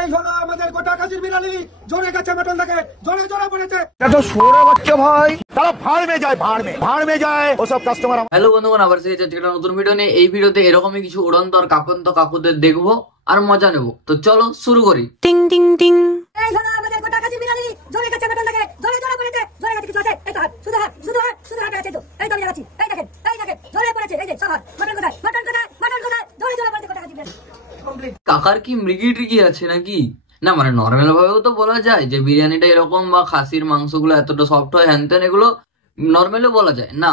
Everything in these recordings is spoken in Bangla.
এই হলো আমাদের গোটা কাজের বিড়ালি, জোরে গেছে মটন থেকে, জোরে জোরে পড়েছে। এটা তো সোরে বাচ্চা ভাই, তারা ভাড় মে যায়, ভাড় মে যায় ওসব কাস্টমার। হ্যালো বন্ধুগণ, আবার সেই একটা নতুন ভিডিও নিয়ে। এই ভিডিওতে এরকমই কিছু উড়ন্ত আর কাঁপন্ত কাকুদের দেখবো আর মজা নেবো। তো চলো শুরু করি। টিং টিং টিং। এই হলো আমাদের গোটা কাজের বিড়ালি, জোরে গেছে মটন থেকে, জোরে জোরে পড়েছে। জোরে গেছে কিছু আছে, এই তো হাত, শুধু হাত, শুধু হাত, শুধু হাত আছে তো। এই তো আমি দেখাচ্ছি, এই দেখেন, জোরে পড়েছে। এই যে সব হাত, মটন কোথায়, মটন কোথায়, মটন কোথায়, জোরে জোরে পড়েছে গোটা কাজের বিড়ালি। কাকার কি মৃগী ট্রিগি আছে নাকি? না মানে নর্মাল ভাবেও তো বলা যায় যে বিরিয়ানিটা এরকম বা খাসির মাংসগুলো এতটা সফট হয়, হ্যান ত্যান, এগুলো নর্মালও বলা যায় না,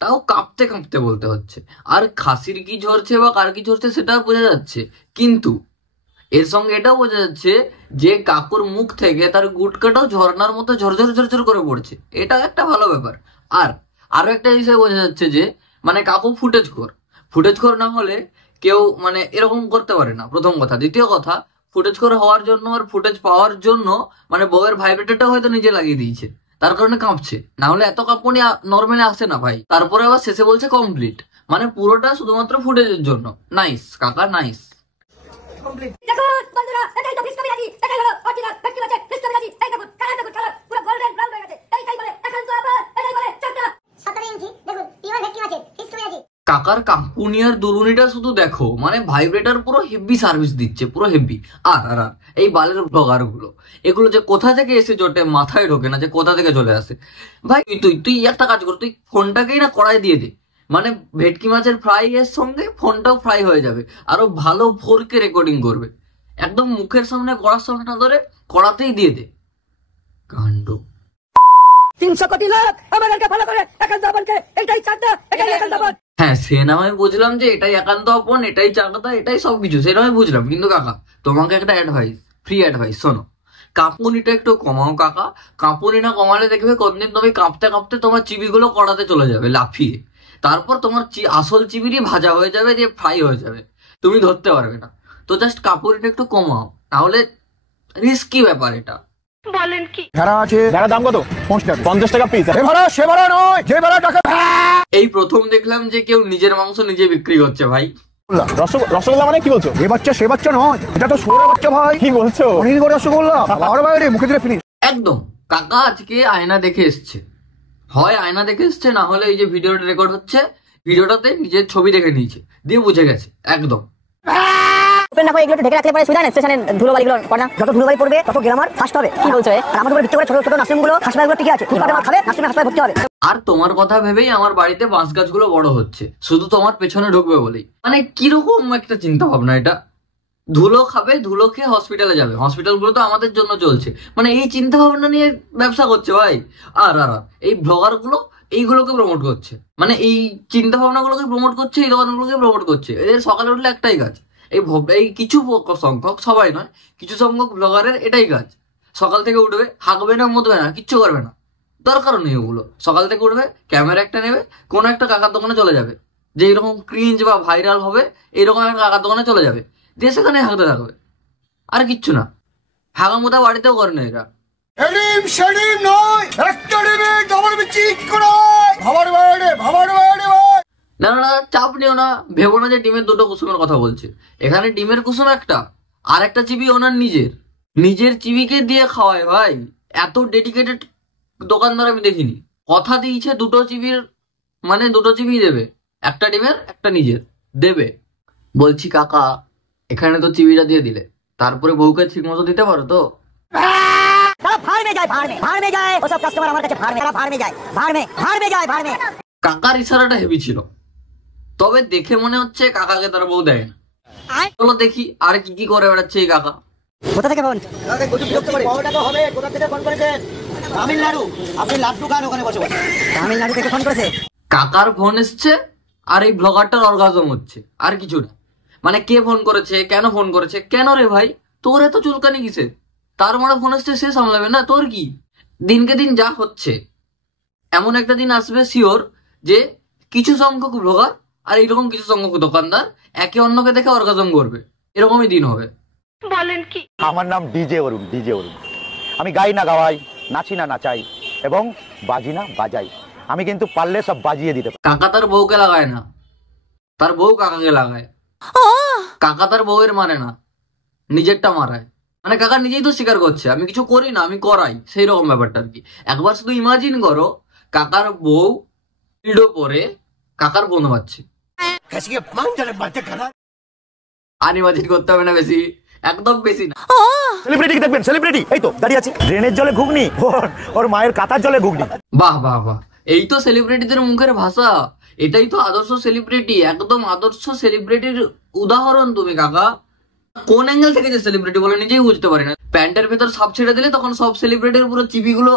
তাও কাঁপতে কাঁপতে বলতে হচ্ছে। আর খাসির কি ঝরছে বা কার কি ঝরছে সেটাও বোঝা যাচ্ছে, কিন্তু এর সঙ্গে এটাও বোঝা যাচ্ছে যে কাকুর মুখ থেকে তার গুটকাটাও ঝর্ণার মতো ঝরঝর ঝরঝর করে পড়ছে। এটা একটা ভালো ব্যাপার। আর আরো একটা বিষয় বোঝা যাচ্ছে যে মানে কাকু ফুটেজখোর না হলে কেউ মানে এরকম করতে পারে না, প্রথম কথা। দ্বিতীয় কথা, ফুটেজখোর হওয়ার জন্য আর ফুটেজ পাওয়ার জন্য মানে বউয়ের ভাইব্রেটরটা হয়তো নিজে লাগিয়ে দিয়েছে, তার কারণে কাঁপছে। না হলে এত কাঁপুনি নর্মালি আসে না ভাই। তারপরে আবার শেষে বলছে কমপ্লিট, মানে পুরোটা শুধুমাত্র ফুটেজের জন্য। নাইস কাকা, নাইস। দেখো বন্ধুরা, এটাই তো ফিশ বিড়ালি, এটাই হলো অরিজিনাল ভেটকি মাছের ফিশ বিড়ালি। এই দেখুন কালার পুরো গোল্ডেন ব্রাউন হয়ে গেছে। এইটাই বলে এখন তো আবার এটাই বলে চাটা 17 ইঞ্চি। দেখুন পিওর ভেটকি মাছের ফিশ বিড়ালি। কাকার কাম্পুনি আর দুলুনিটা শুধু দেখো, মানে ভাইব্রেটর পুরো হেভি সার্ভিস দিচ্ছে, পুরো হেভি। আর এই বালের ব্লগার গুলো, এগুলো যে কোথা থেকে এসে জোটে মাথায় ঢোকে না যে কোথা থেকে চলে আসে। ভাই তুই একটা কাজ কর, তুই ফোনটাকেই না কড়াই দিয়ে দে, মানে ভেটকি মাছের ফ্রাই এর সঙ্গে ফোনটাও ফ্রাই হয়ে যাবে, আরো ভালো 4K রেকর্ডিং করবে। একদম মুখের সামনে কড়ার সামনে না ধরে কড়াতেই দিয়ে দে। কাণ্ড। 300 কোটি লোক আমাদেরকে ফলো করে, একান্ত আপনকে এটাই চাটা, এটাই একান্ত আপন। হ্যাঁ, সে না হয় বুঝলাম যে এটাই একান্ত আপন, এটাই চাকদা, এটাই সবকিছু, সেটা আমি বুঝলাম। কিন্তু কাকা তোমাকে একটা অ্যাডভাইস, ফ্রি অ্যাডভাইস, শোনো। কাঁপুনিটা একটু কমাও কাকা। কাঁপুনি না কমালে দেখবে কোনদিন তুমি কাঁপতে কাঁপতে তোমার চিবিগুলো কড়াতে চলে যাবে লাফিয়ে। তারপর তোমার আসল চিবিরই ভাজা হয়ে যাবে, দিয়ে ফ্রাই হয়ে যাবে, তুমি ধরতে পারবে না। তো জাস্ট কাঁপুনিটা একটু কমাও, তাহলে রিস্কি ব্যাপার এটা। বলেন কি? ভেড়া আছে, ভেড়া দাম কত? 50 টাকা পিস। এ ভাড়া সে ভাড়া নয়, যে ভাড়া টাকা। এই প্রথম দেখলাম যে কেউ নিজের মাংস নিজে বিক্রি করছে ভাই। রসগোল্লা মানে কি বলছো? এ বাচ্চা সে বাচ্চা নয়, এটা তো সোরে বাচ্চা ভাই। কি বলছো? অনেক বড় রসগোল্লা, আর বাইরে মুখে দিলে ফিনিশ। একদম কাকা আজকে আয়না দেখে এসছে, হয় আয়না দেখে এসছে, না হলে এই যে ভিডিওটা রেকর্ড হচ্ছে, ভিডিওটাতে নিজের ছবি দেখে নিয়েছে, দিয়ে বুঝে গেছে একদম। ওপেন না করে এগুলো ঢেকে রাখলে পরে সুবিধা নেই। স্টেশনে ধুলোবালিগুলো পড়ে না, যত ধুলোবালি পড়বে তত গ্রামার ফাস্ট হবে। কি বলছো? আর আমাদের উপরে ভিত্তি করে ছোট ছোট নার্সিংগুলো হাসপাতালগুলো টিকে আছে, ফুটপাতে খাবে, নার্সিং হাসপাতালে ভর্তি হবে। আর তোমার কথা ভেবেই আমার বাড়িতে বাঁশ গাছগুলো বড় হচ্ছে, শুধু তোমার পেছনে ঢুকবে বলেই। মানে কিরকম একটা চিন্তা ভাবনা এটা। ধুলো খাবে, ধুলো খেয়ে হসপিটালে যাবে, হসপিটালগুলো তো আমাদের জন্য চলছে, মানে এই চিন্তা ভাবনা নিয়ে ব্যবসা করছে ভাই। আর এই ব্লগার গুলো এইগুলোকে প্রমোট করছে, মানে এই চিন্তা ভাবনাগুলোকে প্রমোট করছে, এই দোকানগুলোকে প্রমোট করছে। এদের সকালে উঠলে একটাই কাজ, এই কিছু সংখ্যক, সবাই নয়, কিছু সংখ্যক ব্লগারের এটাই কাজ। সকাল থেকে উঠবে, হাঁকবে না, মুতবে না, কিচ্ছু করবে না, দরকার নেই ওগুলো। সকাল থেকে উঠবে, ক্যামেরা একটা নেবে, কোনো একটা কাকার দোকানে চলে যাবে, যে এরকম ক্রিঞ্জ বা ভাইরাল হবে এরকম একটা কাকার দোকানে চলে যাবে, দিয়ে সেখানে হাঁকতে থাকবে, আর কিচ্ছু না। হাঁকা মোতা বাড়িতেও করে না এরা। এডিম শেডিম নয়, একটা ডিমে ডবল বিচি করায়। ভাবার বাইরে ভাই। না না না, চাপ নিও না, ভেবো না যে ডিমের দুটো কুসুমের কথা বলছে। এখানে ডিমের কুসুম একটা, আর একটা চিবি ওনার নিজের চিবিকে দিয়ে খাওয়ায় ভাই। এত ডেডিকেটেড দোকানদার আমি দেখিনি। কথা দিয়েছে দুটো চিবির, মানে দুটো চিবি দেবে, একটা ডিমের একটা নিজের দেবে। বলছি কাকা, এখানে তো চিবিটা দিয়ে দিলে, তারপরে বউকে ঠিক মতো দিতে পারো তো? তারা ভাড় মে যায়, ভাড় মে যায় ওসব কাস্টমার আমার কাছে। ভাড় মে যায়, ভাড় মে। কাকার ইশারাটা হেভি ছিল, তবে দেখে মনে হচ্ছে কাকাকে তার বউ দেয় না। চলো দেখি আর কি কি করে বেড়াচ্ছে এই কাকা। কোথা থেকে ফোন? কোথা থেকে ফোন করেছেন? তামিলনাড়ু। আপনি লাড্ডু খান, ওখানে বসে। তামিলনাড়ু থেকে ফোন করেছে। কাকার ফোন এসছে আর এই ব্লগারটার অর্গাজম হচ্ছে, আর কিছু না। মানে কে ফোন করেছে, কেন ফোন করেছে, কেন রে ভাই তোর এত চুলকানি কিসে? তার মানে ফোন এসছে, সে সামলাবে না, তোর কি? দিনকে দিন যা হচ্ছে, এমন একটা দিন আসবে শিওর যে কিছু সংখ্যক ব্লগার আর এইরকম কিছু সংখ্যক দোকানদার একে অন্যকে দেখে অর্গাজম করবে, এরকমই দিন হবে। বলেন কি? আমার নাম ডিজে অরুণ। আমি গাই না গাওয়াই, নাচি না নাচাই, এবং বাজি না বাজাই। আমি কিন্তু পারলে সব বাজিয়ে দিতে পারি। কাকা তার বউকে লাগায় না, তার বউ কাকাকে লাগায়। কাকা তার বউয়ের মারে না, নিজেরটা মারায়। মানে কাকা নিজেই তো স্বীকার করছে আমি কিছু করি না, আমি করাই, সেই রকম ব্যাপারটা আর কি। একবার শুধু ইমাজিন করো, কাকার বউ ভিডিও পরে কাকার বোন পাচ্ছে। আর ইমাজিন করতে হবে না বেশি, একদম বেশি না। সেলিব্রিটি দেখবেন, সেলিব্রিটি এই তো দাঁড়িয়ে আছে, ড্রেনের জলে ঘুগনি, ওর মায়ের কাতার জলে ঘুগনি। বাহ বাহ বাহ, এই তো সেলিব্রিটিদের মুখের ভাষা, এটাই তো আদর্শ সেলিব্রিটি, একদম আদর্শ সেলিব্রিটির উদাহরণ তুমি কাকা। কোন অ্যাঙ্গেল থেকে যে সেলিব্রিটি বলে নিজেই বুঝতে পারি না। প্যান্টের ভেতর সাপ ছেড়ে দিলে তখন সব সেলিব্রিটির পুরো চিবিগুলো।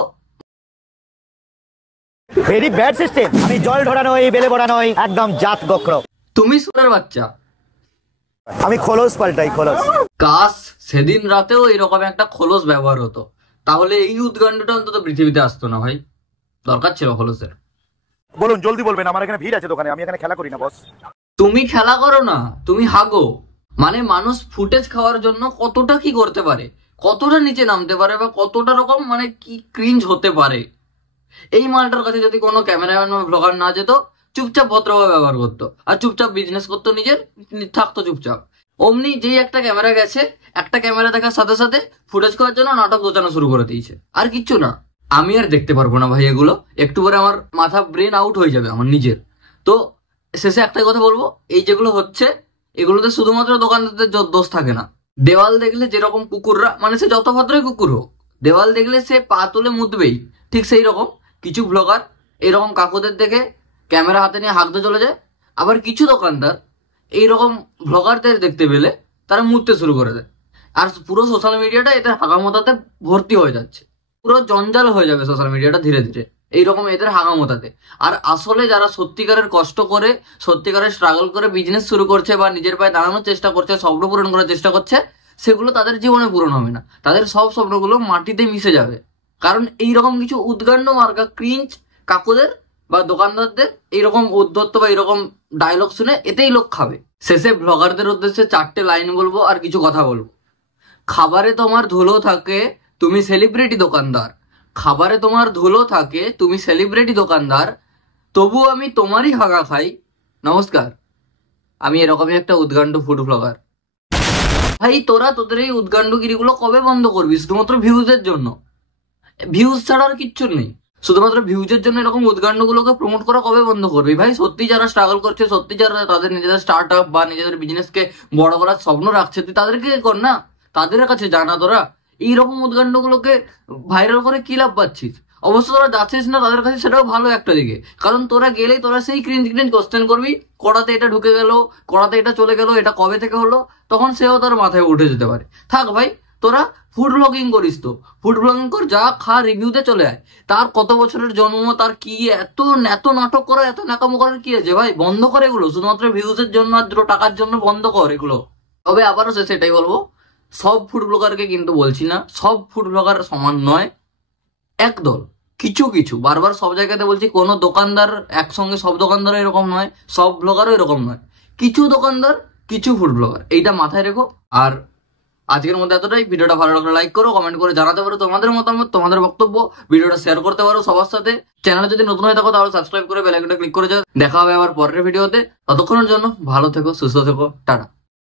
Very bad system. আমি জল ঢোড়া নই, বেলে বড়া নই, একদম জাত গোখর। তুমি সুরের বাচ্চা, আমি খোলস পাল্টাই, খোলস। কাশ সেদিন রাতেও এরকম একটা খোলস ব্যবহার হতো, তাহলে এই উদ্গান্ডটা অন্তত পৃথিবীতে আসতো না ভাই। দরকার ছিল খোলসের। বলুন, জলদি বলবেন, আমার এখানে ভিড় আছে দোকানে, আমি এখানে খেলা করি না বস। তুমি খেলা করো না, তুমি হাগো। মানে মানুষ ফুটেজ খাওয়ার জন্য কতটা কি করতে পারে, কতটা নিচে নামতে পারে, বা কতটা রকম মানে কি ক্রিঞ্জ হতে পারে। এই মালটার কাছে যদি কোনো ক্যামেরাম্যান বা ব্লগার না যেত, চুপচাপ ভদ্রভাবে ব্যবহার করতো আর চুপচাপ বিজনেস করতো, নিজের থাকতো চুপচাপ। অমনি যেই একটা ক্যামেরা গেছে, একটা ক্যামেরা দেখার সাথে সাথে ফুটেজ করার জন্য নাটক গোছানো শুরু করে দিয়েছে, আর কিচ্ছু না। আমি আর দেখতে পারবো না ভাই এগুলো, একটু পরে আমার মাথা ব্রেন আউট হয়ে যাবে আমার নিজের। তো শেষে একটাই কথা বলবো, এই যেগুলো হচ্ছে এগুলোতে শুধুমাত্র দোকানদারদের দোষ থাকে না। দেওয়াল দেখলে যেরকম কুকুররা, মানে সে যত ভদ্রই কুকুর হোক, দেওয়াল দেখলে সে পা তুলে মুতবেই, ঠিক সেই রকম কিছু ব্লগার এইরকম কাকুদের দেখে ক্যামেরা হাতে নিয়ে হাঁকতে চলে যায়। আবার কিছু দোকানদার এইরকম ব্লগারদের দেখতে পেলে তারা মুততে শুরু করে দেয়, আর পুরো সোশ্যাল মিডিয়াটা এদের হাগামতাতে ভর্তি হয়ে যাচ্ছে। পুরো জঞ্জাল হয়ে যাবে সোশ্যাল মিডিয়াটা ধীরে ধীরে এইরকম এদের হাগামতাতে। আর আসলে যারা সত্যিকারের কষ্ট করে, সত্যিকারের স্ট্রাগল করে বিজনেস শুরু করছে বা নিজের পায়ে দাঁড়ানোর চেষ্টা করছে, স্বপ্ন পূরণ করার চেষ্টা করছে, সেগুলো তাদের জীবনে পূরণ হবে না। তাদের সব স্বপ্নগুলো মাটিতে মিশে যাবে। কারণ এইরকম কিছু উদ্গান্ড মার্কা ক্রিঞ্জ কাকুদের বা দোকানদারদের এইরকম উদ্ধত্ত বা এরকম ডায়লগ শুনে এতেই লোক খাবে। শেষে ব্লগারদের উদ্দেশ্যে 4টে লাইন বলবো আর কিছু কথা বলবো। খাবারে তোমার ধুলো থাকে, তুমি সেলিব্রিটি দোকানদার। খাবারে তোমার ধুলো থাকে, তুমি সেলিব্রিটি দোকানদার, তবু আমি তোমারই হাগা খাই। নমস্কার, আমি এরকমই একটা উদ্গান্ড ফুড ব্লগার। ভাই তোরা তোদের এই উদ্গান্ডগিরিগুলো কবে বন্ধ করবি? শুধুমাত্র ভিউজের জন্য, ভিউজ ছাড়া আর কিচ্ছু নেই। শুধুমাত্র ভিউজের জন্য এরকম উদ্গান্ডগুলোকে প্রমোট করা কবে বন্ধ করবি ভাই? সত্যি যারা স্ট্রাগল করছে, সত্যি যারা তাদের নিজেদের স্টার্ট আপ বা নিজেদের বিজনেসকে বড় করার স্বপ্ন রাখছে, তুই তাদেরকে কর না, তাদের কাছে জানা। তোরা এইরকম উদ্গান্ডগুলোকে ভাইরাল করে কি লাভ পাচ্ছিস? অবশ্য তোরা যাচ্ছিস না তাদের কাছে, সেটাও ভালো একটা দিকে, কারণ তোরা গেলেই তোরা সেই ক্রিঞ্জ কোশ্চেন করবি, কড়াতে এটা ঢুকে গেল, কড়াতে এটা চলে গেল, এটা কবে থেকে হলো, তখন সেও তোর মাথায় উঠে যেতে পারে। থাক ভাই, তোরা ফুড ব্লগিং করিস তো ফুড ব্লগিং কর, যা খা, রিভিউতে চলে আয়। তার কত বছরের জন্ম, তার কি এত নাটক করা, এত নাকামো করার কি আছে ভাই? বন্ধ কর এগুলো, শুধুমাত্র ভিউজের জন্য আর দুটো টাকার জন্য বন্ধ কর এগুলো। তবে আবারও সেটাই বলবো, সব ফুড ব্লগারকে কিন্তু বলছি না, সব ফুড ব্লগার সমান নয়, একদল কিছু কিছু, বারবার সব জায়গাতে বলছি, কোনো দোকানদার একসঙ্গে সব দোকানদার এরকম নয়, সব ব্লগারও এরকম নয়, কিছু দোকানদার কিছু ফুড ব্লগার, এইটা মাথায় রেখো। আর আজকের মধ্যে এতটাই। ভিডিওটা ভালো লাগলে লাইক করো, কমেন্ট করে জানাতে পারো তোমাদের মতামত, তোমাদের বক্তব্য, ভিডিওটা শেয়ার করতে পারো সবার সাথে। চ্যানেলে যদি নতুন হয়ে থাকো তাহলে সাবস্ক্রাইব করে বেল আইকনটা ক্লিক করে যাও। দেখা হবে আবার পরের ভিডিওতে, ততক্ষণের জন্য ভালো থেকো, সুস্থ থেকো, টাটা।